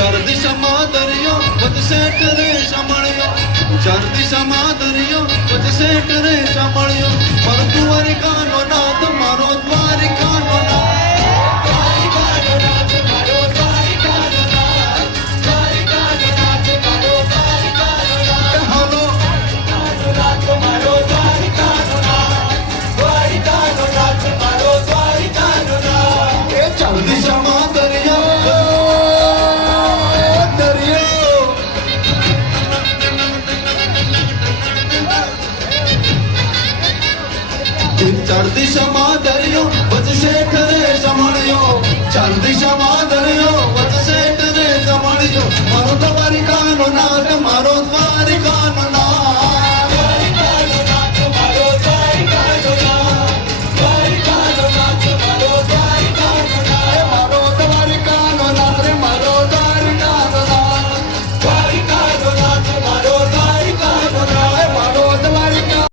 ચાર દિશામાં દરિયો વધશે રે સાંભળ્યો, ચાર દિશામાં દરિયો વધશે રે સાંભળ્યો, મારો દ્વારિકાનો નાથ, મારો દ્વારિકાનો નાથ.